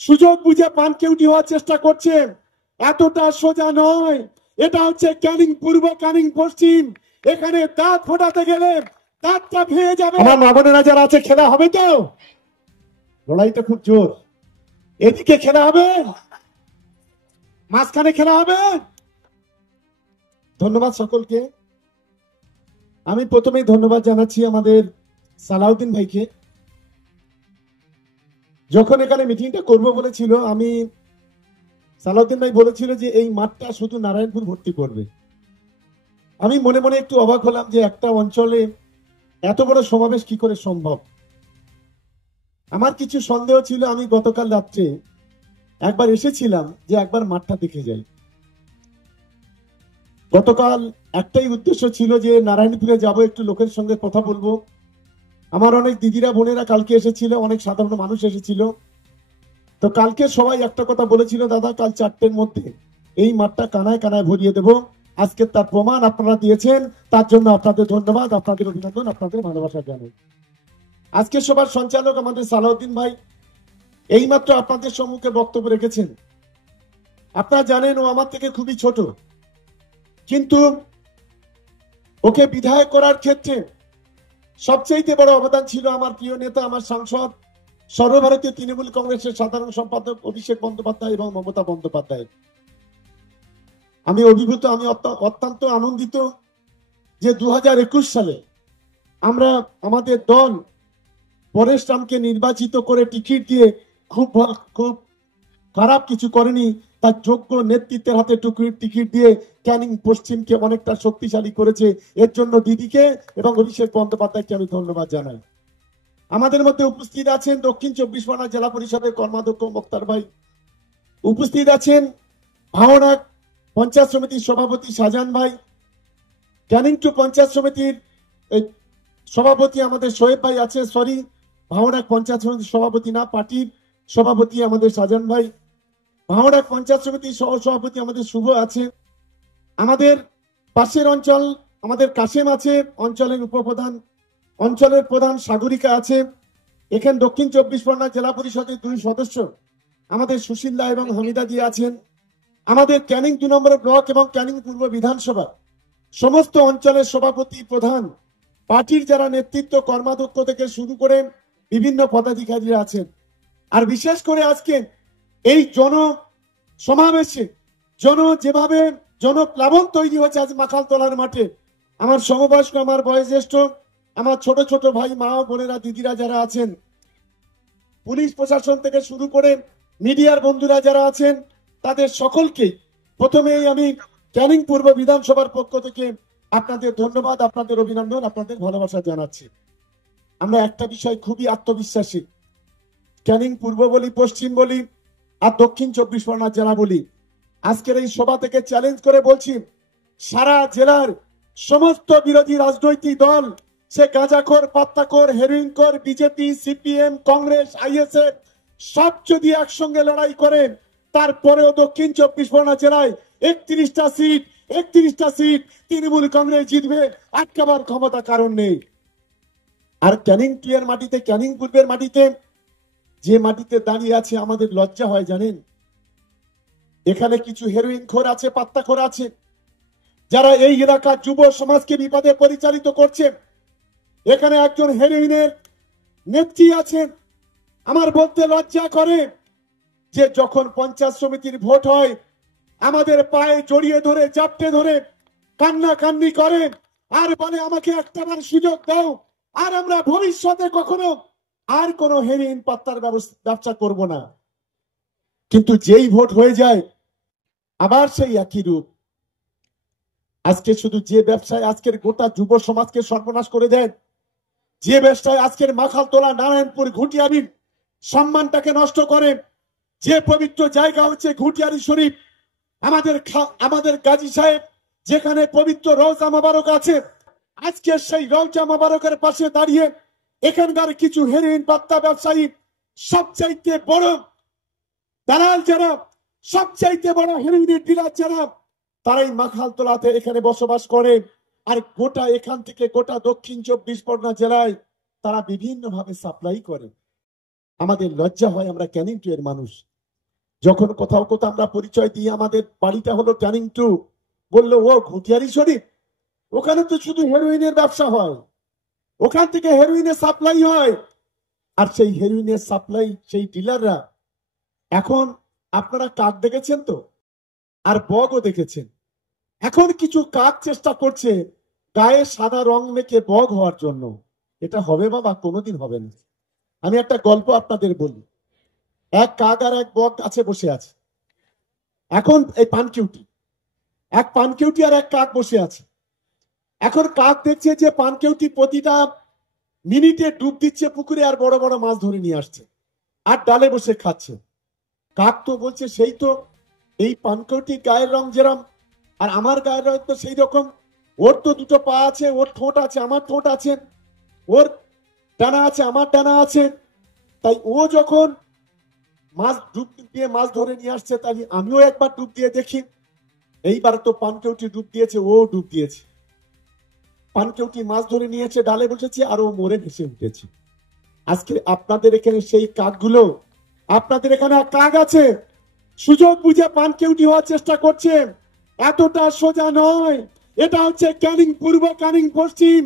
সুযোগ বুঝে পানকেউটি হওয়ার চেষ্টা করছে। এতটা সোজা নয়। এটা হচ্ছে ক্যানিং পূর্ব, ক্যানিং পশ্চিম। এখানে দাঁত ফোটাতে গেলে দাঁতটা ভেঙে যাবে। আমার মা বোনেরা যারা আছে, খেলা হবে তো? লড়াইটা খুব জোর। এদিকে খেলা হবে, মাঝখানে খেলা হবে। ধন্যবাদ সকলকে। আমি প্রথমেই ধন্যবাদ জানাচ্ছি আমাদের সালাউদ্দিন ভাইকে। যখন এখানে মিটিংটা করবো বলেছিল, আমি সালাউদ্দিন ভাই বলেছিল যে এই মাঠটা শুধু নারায়ণপুর ভর্তি করবে। আমি মনে মনে একটু অবাক হলাম যে একটা অঞ্চলে এত বড় সমাবেশ কি করে সম্ভব। আমার কিছু সন্দেহ ছিল। আমি গতকাল রাত্রে একবার এসেছিলাম যে একবার মাঠটা দেখে যাই। গতকাল একটাই উদ্দেশ্য ছিল যে নারায়ণপুরে যাব, একটু লোকের সঙ্গে কথা বলবো। আমার অনেক দিদিরা বোনেরা কালকে এসেছিল, অনেক সাধারণ মানুষ এসেছিল। তো কালকে সবাই একটা কথা বলেছিল, দাদা কাল 4টের মধ্যে এই মাঠটা কানায় কানায় ভরিয়ে দেব। আজকে তার প্রমাণ আপনারা দিয়েছেন, তার জন্য আপনাদের ধন্যবাদ, আপনাদের অভিনন্দন, আপনাদের ভালোবাসা জানাই। আজকে সবার সঞ্চালক আমাদের সালাউদ্দিন ভাই এইমাত্র আপনাদের সম্মুখে বক্তব্য রেখেছেন। আপনারা জানেন ও আমার থেকে খুবই ছোট, কিন্তু ওকে বিধায়ক করার ক্ষেত্রে সবচেয়ে বড় অবদান ছিল আমার প্রিয় নেতা, আমার সাংসদ, সর্বভারতীয় তৃণমূল কংগ্রেসের সাধারণ সম্পাদক অভিষেক বন্দ্যোপাধ্যায় এবং মমতা বন্দ্যোপাধ্যায়। আমি অভিভূত, আমি অত্যন্ত আনন্দিত যে 2021 সালে আমরা আমাদের দল পরেশ রামকে নির্বাচিত করে টিকিট দিয়ে খুব খারাপ কিছু করেনি, তার যোগ্য নেতৃত্বের হাতে টিকিট দিয়ে ক্যানিং পশ্চিমকে অনেকটা শক্তিশালী করেছে। এর জন্য দিদিকে এবং অভিষেক বন্দ্যোপাধ্যায়কে আমি ধন্যবাদ জানাই। আমাদের মধ্যে উপস্থিত আছেন দক্ষিণ 24 পরগনা জেলা পরিষদের কর্মাধ্যক্ষ মোক্তার ভাই, উপস্থিত আছেন ভাওনা পঞ্চায়েত সমিতির সভাপতি শাহজাহান ভাই, ক্যানিং টু পঞ্চায়েত সমিতির সভাপতি আমাদের শোয়েব ভাই আছে, সরি ভাওনা পঞ্চায়েত সমিতির সভাপতি না, পার্টির সভাপতি আমাদের শাহজাহান ভাই, ভাওনা পঞ্চায়েত সমিতির সহ সভাপতি আমাদের শুভ আছে, আমাদের পাশের অঞ্চল আমাদের কাশেম আছে, অঞ্চলের উপপ্রধান, অঞ্চলের প্রধান সাগরিকা আছে, এখানে দক্ষিণ 24 পরগনা জেলা পরিষদের 2 সদস্য আমাদের সুশীলদা এবং হামিদা দিয়ে আছেন, আমাদের ক্যানিং 2 নম্বর ব্লক এবং ক্যানিং পূর্ব বিধানসভা সমস্ত অঞ্চলের সভাপতি প্রধান, পার্টির যারা নেতৃত্ব কর্মাধ্যক্ষ থেকে শুরু করে বিভিন্ন পদাধিকারীরা আছেন। আর বিশেষ করে আজকে এই সমাবেশে যেভাবে জনপ্লাবন তৈরি হচ্ছে আজ মাখালতলার মাঠে, আমার সমবয়স্ক, আমার বয়োজ্যেষ্ঠ, আমার ছোট ছোট ভাই, মা বোনেরা, দিদিরা যারা আছেন, পুলিশ প্রশাসন থেকে শুরু করে মিডিয়ার বন্ধুরা যারা আছেন, তাদের সকলকে প্রথমেই আমি ক্যানিং পূর্ব বিধানসভার পক্ষ থেকে আপনাদের ধন্যবাদ, আপনাদের অভিনন্দন, আপনাদের ভালোবাসা জানাচ্ছি। আমরা একটা বিষয় খুবই আত্মবিশ্বাসী, ক্যানিং পূর্ব বলি, পশ্চিম বলি আর দক্ষিণ 24 পরগনা জেলা বলি, আজকের এই সভা থেকে চ্যালেঞ্জ করে বলছি, সারা জেলার সমস্ত বিরোধী রাজনৈতিক দল, সে গাঁজাখোর, পাত্তাখোর, হেরোইনখোর, বিজেপি, সিপিএম, কংগ্রেস, আইএসএফ সব যদি একসঙ্গে লড়াই করেন, তারপরেও দক্ষিণ 24 পরগনা জেলায় 31টা সিট তৃণমূল কংগ্রেস জিতবে, আটকাবার ক্ষমতা কারণ নেই। আর ক্যানিং 2 এর মাটিতে, ক্যানিং পূর্বের মাটিতে, যে মাটিতে দাঁড়িয়ে আছে আমাদের লজ্জা হয় জানেন, এখানে কিছু হেরোইনখোর আছে, পাত্তাখোর আছে, যারা এই এলাকার যুব সমাজকে বিপদে পরিচালিত করছে। এখানে একজন হেরোইনের নেত্রী আছেন। আমার বলতে লজ্জা করে যে যখন পঞ্চায়েত সমিতির ভোট হয়, আমাদের পায়ে জড়িয়ে ধরে, চাপটে ধরে কান্নাকান্নি করে আর বলে আমাকে একটাবার সুযোগ দাও, আর আমরা ভবিষ্যতে কখনো আর কোনো হেরোইন পাত্তার ব্যবসা করব না। কিন্তু যেই ভোট হয়ে যায় আবার সেই একই রূপ। আজকে শুধু যে ব্যবসায় আজকের গোটা যুব সমাজকে সর্বনাশ করে দেয়, যে ব্যবসায় আজকের মাখালতলা, নারায়ণপুর, ঘুটিয়ারির সম্মানটাকে নষ্ট করে, যে পবিত্র জায়গা হচ্ছে ঘুটিয়ারি শরীফ, আমাদের গাজী সাহেব যেখানে পবিত্র রওজা মোবারক আছে, আজকে সেই রওজা মোবারকের পাশে দাঁড়িয়ে এখানকার কিছু হেরোইন পাত্তা ব্যবসায়ী, সবচাইতে বড় দালাল যারা, সবচাইতে বড় হেরোইনের ডিলার যারা, তারাই মাখালতলাতে এখানে বসবাস করে। আর গোটা এখান থেকে গোটা দক্ষিণ 24 পরগনা জেলায় তারা বিভিন্ন ভাবে সাপ্লাই করে। আমাদের লজ্জা হয়, আমরা ক্যানিং 2 এর মানুষ। যখন কোথাও কোথাও আমরা পরিচয় দিই আমাদের বাড়িটা হলো ক্যানিং 2, বললো ও ঘুটিয়ারি শরীফ, ওখানে তো শুধু হেরোইনের ব্যবসা হয়, ওখান থেকে হেরোইনের সাপ্লাই হয়। আর সেই হেরোইনের সাপ্লাই সেই ডিলাররা, এখন আপনারা কাক দেখেছেন তো, আর বগও দেখেছেন। এখন কিছু কাক চেষ্টা করছে গায়ে সাদা রং মেখে বগ হওয়ার জন্য। এটা হবে বাবা, কোনোদিন হবে না। আমি একটা গল্প আপনাদের বলি। এক কাক আর এক বগ গাছে বসে আছে। এখন এই পানকিউটি, এক পানকিউটি আর এক কাক বসে আছে। এখন কাক দেখছে যে পানকিউটি প্রতিটা মিনিটে ডুব দিচ্ছে পুকুরে, আর বড় বড় মাছ ধরে নিয়ে আসছে, আর ডালে বসে খাচ্ছে। কাক তো বলছে সেই তো, এই পানকিউটি গায়ের রং যেরম আর আমার গায়ের রং তো সেই রকম, ওর তো দুটো পা আছে, ওর ঠোঁট আছে আমার ঠোঁট আছে, ওর ডানা আছে আমার ডানা আছে, তাই ও যখন মাছ ডুব দিয়ে মাছ ধরে নিয়ে আসছে, তাই আমিও একবার ডুব দিয়ে দেখি। এইবার তো পানকেউটি ডুব দিয়েছে, ও ডুব দিয়েছে। পানকেউটি মাছ ধরে নিয়েছে, ডালে বসেছে, আর ও মরে ভেসে উঠেছে। আজকে আপনাদের এখানে সেই কাকগুলো, আপনাদের এখানে কাক আছে, সুযোগ বুঝে পানকেউটি হওয়ার চেষ্টা করছে। এতটা সোজা নয়। এটা হচ্ছে ক্যানিং পূর্ব, ক্যানিং পশ্চিম।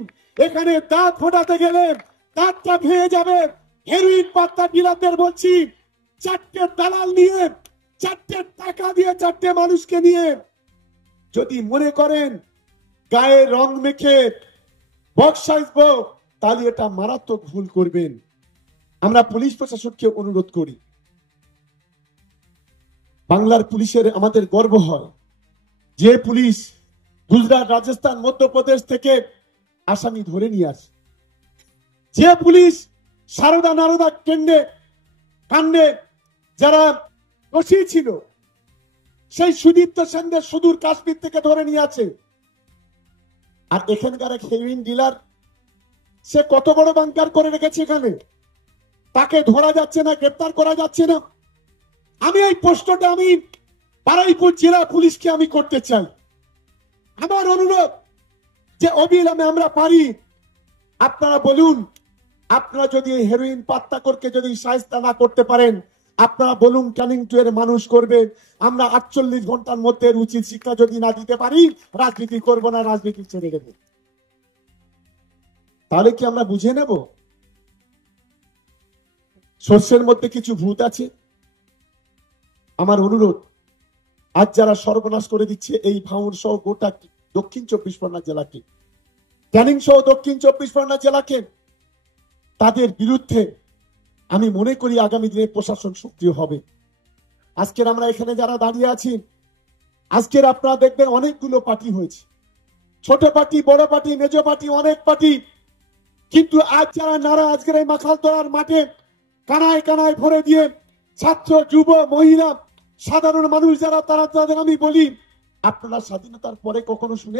এখানে দাঁত ফোটাতে গেলে দাঁতটা ভেঙে যাবে। হেরোইন পাত্তা ডিলারদের বলছি, 4টে দালাল নিয়ে, 4টে টাকা দিয়ে 4টে মানুষকে নিয়ে যদি মনে করেন গায়ে রং মেখে বক্স সাজবো, তাহলে এটা মারাত্মক ভুল করবেন। আমরা পুলিশ প্রশাসনকে অনুরোধ করি, বাংলার পুলিশের আমাদের গর্ব হয় যে পুলিশ গুজরাট, রাজস্থান, মধ্যপ্রদেশ থেকে আসামি ধরে নিয়ে আসে, যে পুলিশ সারদা নারদা কাণ্ডে যারা দোষী ছিল সেই সুদীপ্ত সেনদের সুদূর কাশ্মীর থেকে ধরে নিয়ে আছে। আর এখানকার এক হেরোইন ডিলার, সে কত বড় বাংকার করে রেখেছে এখানে, তাকে ধরা যাচ্ছে না, গ্রেপ্তার করা যাচ্ছে না। আমি এই প্রশ্নটা আমি বারুইপুর জেলা পুলিশকে আমি করতে চাই। আমার অনুরোধ যে অবিলম্বে আমরা পারি, আপনারা বলুন, আপনারা যদি হেরোইন পাত্তা করকে যদি শায়েস্তা না করতে পারেন, আপনারা বলুন ক্যানিং 2 এর মানুষ করবে। আমরা 48 ঘন্টার মধ্যে উচিত শিক্ষা যদি না দিতে পারি, রাজনীতি করব না, রাজনীতি ছেড়ে দেব। তাহলে কি আমরা বুঝে নেব শস্যের মধ্যে কিছু ভূত আছে? আমার অনুরোধ, আজ যারা সর্বনাশ করে দিচ্ছে এই ভাঙড় সহ গোটা দক্ষিণ 24 পরগনা জেলাকে, ক্যানিং সহ দক্ষিণ 24 পরগনা জেলাকে, তাদের বিরুদ্ধে আমি মনে করি আগামী দিনে প্রশাসন সক্রিয় হবে। আজকের আমরা এখানে যারা দাঁড়িয়ে আছি, আজকের আপনারা দেখবেন অনেকগুলো পার্টি হয়েছে, ছোট পার্টি, বড় পার্টি, মেজ পার্টি, অনেক পার্টি। কিন্তু আজ যারা নারা আজকের এই মাখালতলার মাঠে কানায় কানায় ভরে দিয়ে ছাত্র, যুব, মহিলা, সাধারণ মানুষ যারা, তারা তাদের আমি বলি, আপনারা স্বাধীনতার পরে কখনো শুনে